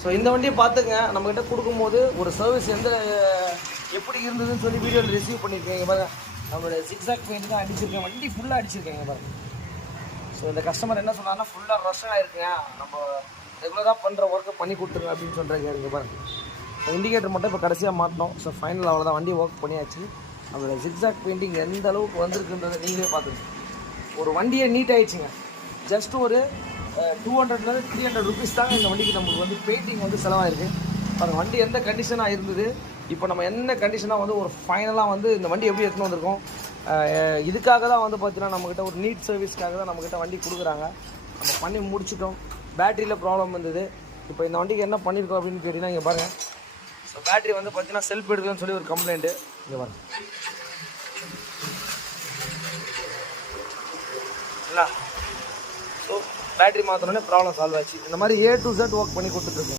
So இந்த வண்டியை பார்த்துங்க, நம்மக்கிட்ட கொடுக்கும்போது ஒரு சர்வீஸ் எப்படி இருந்ததுன்னு சொல்லி வீடியோவில் ரிசீவ் பண்ணியிருக்கேங்க பாருங்க. நம்மளோட ஜிக்ஸாக் பெயிண்ட் தான் அடிச்சிருக்கேன், வண்டி ஃபுல்லாக அடிச்சிருக்கேங்க பாருங்க. ஸோ இந்த கஸ்டமர் என்ன சொன்னாங்கன்னா, ஃபுல்லாக ரஷ்ஷன் ஆகிருக்குங்க, நம்ம ரெகுலராக பண்ணுற ஒர்க்கை பண்ணி கொடுத்துருங்க அப்படின்னு சொல்கிறாங்க. இங்கே பாருங்க, ஸோ இண்டிகேட்டர் மட்டும் இப்போ கடைசியாக மாட்டினோம். ஸோ ஃபைனல் அவ்வளோதான், வண்டி ஒர்க் பண்ணியாச்சு. நம்மளோட ஜிக்ஸாக் பெயிண்டிங் எந்த அளவுக்கு வந்திருக்குன்றதை நீங்களே பார்த்துங்க. ஒரு வண்டியை நீட் ஆகிடுச்சுங்க. ஜஸ்ட் ஒரு 200-300 ருபீஸ் தாங்க இந்த வண்டிக்கு நமக்கு வந்து பெயிண்டிங் வந்து செலவாயிருக்கு. பாருங்கள் வண்டி எந்த கண்டிஷனாக இருந்தது, இப்போ நம்ம என்ன கண்டிஷனாக வந்து ஒரு ஃபைனலாக வந்து இந்த வண்டி எப்படி எடுத்துன்னு வந்திருக்கோம். இதுக்காக தான் வந்து பார்த்தீங்கன்னா நம்மக்கிட்ட ஒரு நீட் சர்வீஸ்க்காக தான் நம்மக்கிட்ட வண்டி கொடுக்குறாங்க. நம்ம பண்ணி முடிச்சிட்டோம். பேட்டரியில் ப்ராப்ளம் இருந்தது. இப்போ இந்த வண்டிக்கு என்ன பண்ணியிருக்கோம் அப்படின்னு கேட்டிங்கன்னா, இங்கே பாருங்கள். ஸோ பேட்டரி வந்து பார்த்தீங்கன்னா செல்ஃப் எடுக்கலன்னு சொல்லி ஒரு கம்ப்ளைண்ட்டு. இங்கே பாருங்கள் இல்லை. ஸோ பேட்டரி மாற்றினோடனே ப்ராப்ளம் சால்வ் ஆச்சு. இந்த மாதிரி A to Z ஒர்க் பண்ணி கொடுத்துட்ருக்கோம்.